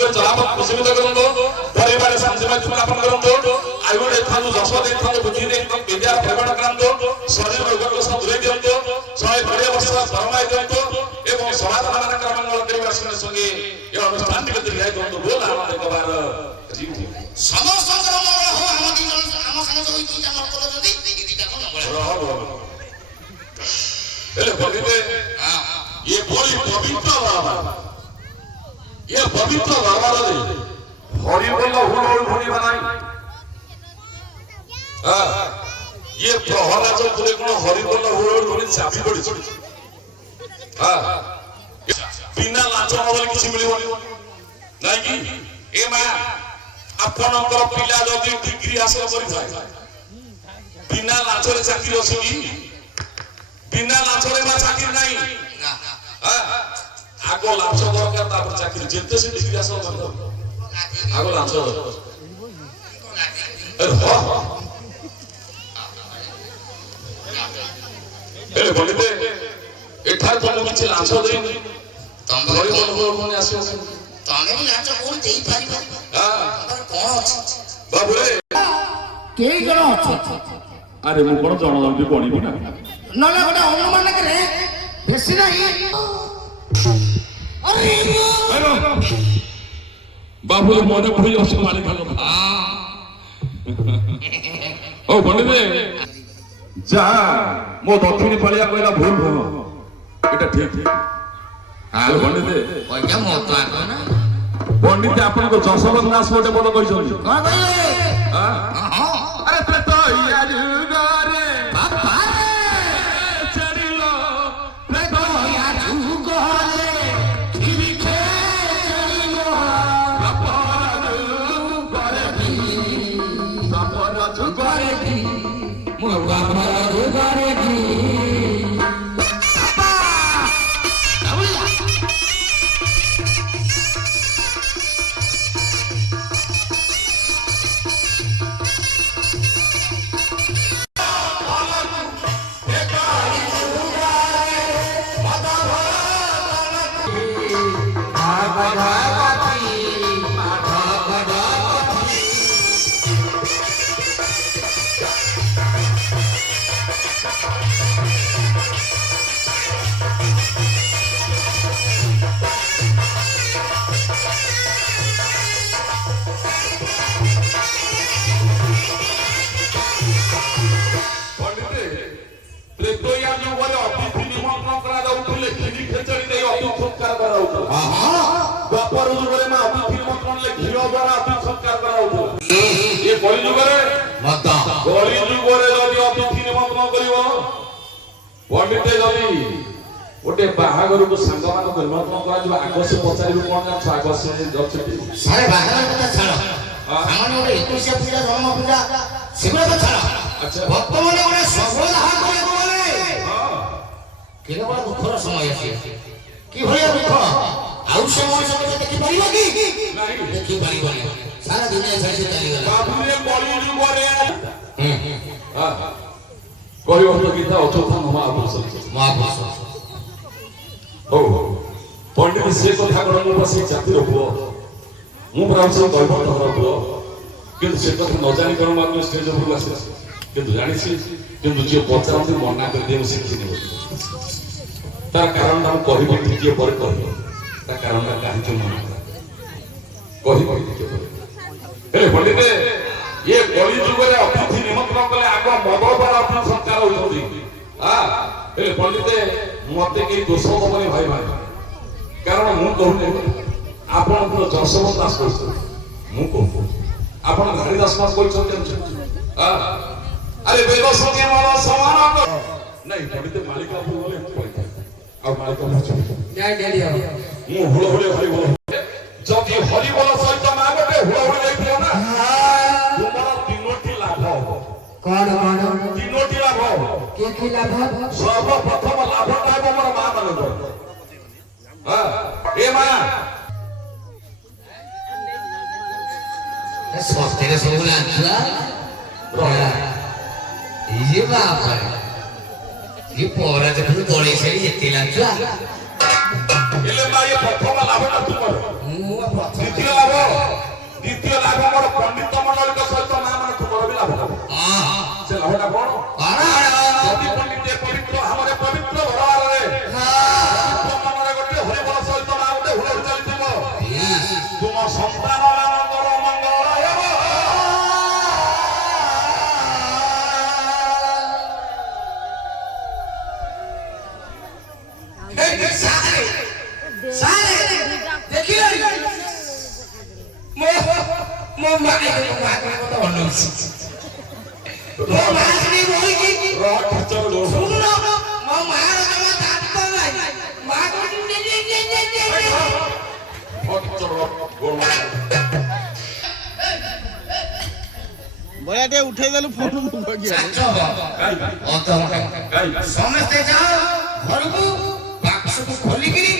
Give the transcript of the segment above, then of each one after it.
के जलामत कुसुमित करंतो परिवार संजीवन स्थापन करंतो आयु देथानु जस देथानु बुद्धि देथानु विद्या प्रवण करंतो शरीर रोग को सब दूर दियंतो 120 वर्ष धर्माय दियंतो एवं समाज मानकर मंगल करिवा संगे संगे ये अनुष्ठान के दिखाई करंतो बोल आनंद कबार समस्त मंगल हो हम संगे होई तू जान कर जदी गीता को मंगल एले बोलिबे ये बड़ी पवित्र बाबा ये पवित्र बाबा रे हरि बोल हुल हुल बनाई ये प्रहराज पुरे कोन हरि बोल हुल हुल चाबी पड़ी बिना लाच नबल किछि मिलिबोनी नाही कि ए मा आपनकर पिला जदी डिग्री हासिल करि थाए बिना लाच रे चाकरी अछि कि बिना लाच रे मा चाकरी नाही आगो लाच दरकार तापर चाकरी जेते से डिग्री हासिल करतो आगो लाच अरे हो एले बोलिबे एठार तो किछि लाच देनी तम घरे बोलबोनी आसी तमे भी लाच कोन देई पारिबो तमर कोन अछि बाबू रे के जण अछि अरे मु कोन जण जल्दी कोनिबी ना नले गोटे अनुमान करे बेसी नाही अरे बाबू मने भई अछि मालिक लोक ओ बोलिबे जा मो दक्षिणी पलिया कहला भूल भूल एटा ठीक हां पंडित ओइजा मो तो आको ना पंडित आपन को जसवंत दास गोटे बोल कहिसोनी हां कहले हां अरे प्रेत यार गरे बाबा चरिलो प्रेत यार गरे खिबी खे चरिलो बापर गरे भी बापर गरे भी मो बापर गरे भी गोटे बाहागर को संग मान निमंत्रण करा जो आगो से पचारि कोन जा आगो से जछटी सारे बाहागर कथा छाड़ सामान्य गोटे 21 पूजा जन्म पूजा सेबरा तो छाड़ अच्छा वर्तमान गोटे सफल हा करे बोले हां केले बड़ा दुखर समय अछि की भलिया दुख आउ समय समय देखि परिबो की नाही देखि परिबो सारा दुनिया छाड़ी चली गला बाबूरे कली जुग रे हां कहियो तो गीता अचोथा महापुरुष ओ पंडित से कथा करन बसी जाति रखो मु प्रांश कहबत रखो किंतु से कथा न जानि करन मात्र स्टेज ऊपर आसी किंतु जानि छी किंतु जे पचारन मना कर दे शिखि ने तार कारण हम कहबे ठीक पर कहबे ता कारण काहे के मना कहबे ठीक पर ए पंडित ये कली जुग रे अतिथि निमंत्रण कले आगो मदपर अतिथि संस्कार होती हां ए पंडित मते के दोष होबे भाई भाई कारण मु कहू आपण को जसवंत दास कहू मु कहू आपण हरिदास दास कहू हां अरे बेगसके वाला समान नहीं पंडित मालिक बाबू बोले आ मालिक बाबू जय डेली मु हुल हुले हरि बोल जदि हरि बोल सहित मागटे हुल हुले जाइथियो ना तुम्हारा तीनोटी लाभ हो कौन तीनोटी लाभ के लाभ सर्वप्रथम लाभटा है हमर मां मानक हां ए मां स्वास्थ्य के सब लांछला ये बाप ये पोरा जे फुल तोळे छे ये लांछला एले मां ये प्रथम लाभटा तुमर मु प्रथम ଦ୍ୱିତୀୟ ଲାଭ ମୋର ପଣ୍ଡିତ ମଣ୍ଡଳୀଙ୍କ ସହିତ ମା ମାନେ ତୁମର ବି ଲାଭ ହେବ। ସେ ଲାଭଟା କଣ? ଯଦି ପଣ୍ଡିତ ପବିତ୍ର ଆମର ପବିତ୍ର ଘରରେ ମନରେ ଗୋଟେ ହରିବଳ ସହିତ ମା ଗୋଟେ ହୁଳ ଚାଲିଥିବ ତୁମ ସନ୍ତାନ ମାନଙ୍କର ମଙ୍ଗଳ ହେବ। ମୋ ମା କଥା ଅନଉଛି ମୋ ମା ବହିକି ଶୁଣୁନ ମୋ ମାର ଜମା ଦାନ୍ତ ନାହିଁ ମା ବଢିଆ ଟିକେ ଉଠେଇ ଦେଲୁ ଫଟୋ ସମସ୍ତେ ଯାଅ ଘରକୁ ବାକ୍ସକୁ ଖୋଲିକିରି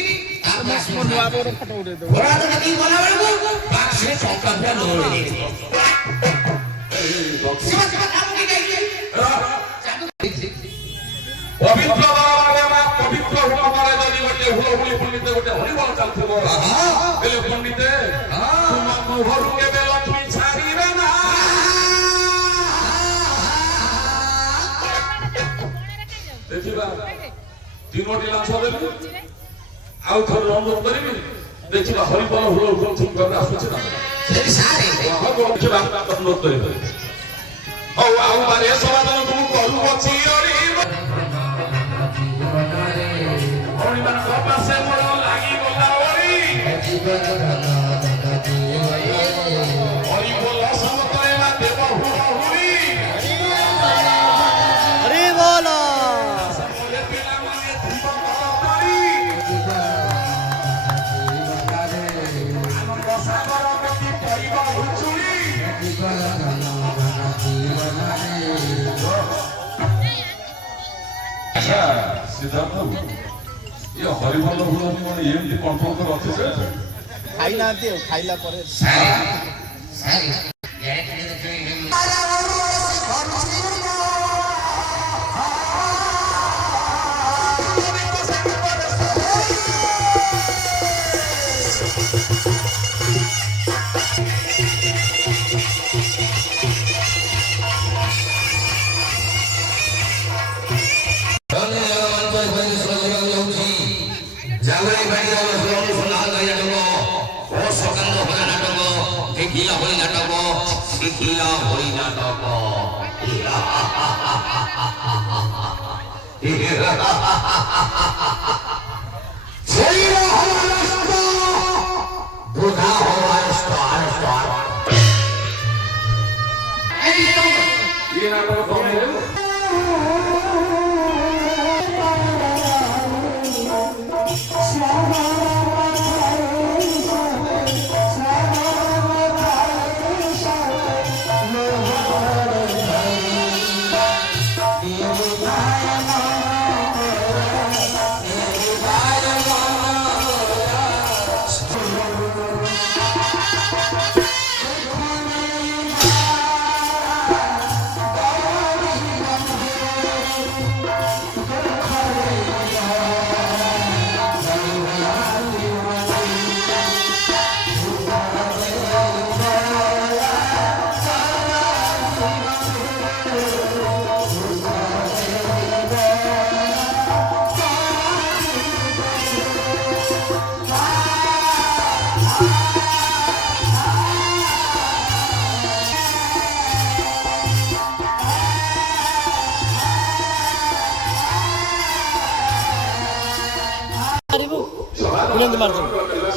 ନୂଆ ବୋର ଫଟୋ ଉଠେଇ ଦେବୁ ଘୋଡ଼ା ତ ଦେଖିକି ଗଲା ବେଳକୁ ବାକ୍ସରେ ଟଙ୍କା ପୁରା ଲୋଡ଼ ହେଇଯାଇଥିବ। ପବିତ୍ର ପବିତ୍ର ହୁଳରେ ଯଦି ଗୋଟେ ହୁଳହୁଳି ପଣ୍ଡିତ ଗୋଟେ ହରିବଳ ଚାଲିଥିବ ହେଲେ ପଣ୍ଡିତ ତୁମ ମୁହଁରୁ କେବେ ଲକ୍ଷ୍ମୀ ଛାଡ଼ିବେ ନା। ଦେଖିବା ତିନୋଟି ଲାଞ୍ଚ ଦେବି ଆଉ ଥରେ ଅନୁରୋଧ କରିବି ଦେଖିବା ହରିବଳ ହୁଳ ଠିକ ଭାବରେ ଆସୁଛି ନା ଅନୁରୋଧ କରିବି। ହଉ ଆଉ ବାରେ ସମାଧାନ ତୁମକୁ କରୁଅଛି ପାଶେ ମୋର ଲାଗିଗଲା ହରିବୋଲ ସମତରେ ମା ଦେବ ହୁଳି ହରି ବୋଲ ପିଲାମାନେ ଥିବ ଆନନ୍ଦ ସାଗର ଗତି କରିବ ହୁଚୁଳି ସିଦ୍ଧାର୍ଥ ଇଏ ହରିବଲ ହୁଳ କଣ ଏମିତି କଣ୍ଟ୍ରୋଲ କରି ରଖିছে ଖାଇନାହାନ୍ତି ଆଉ ଖାଇଲା ପରେ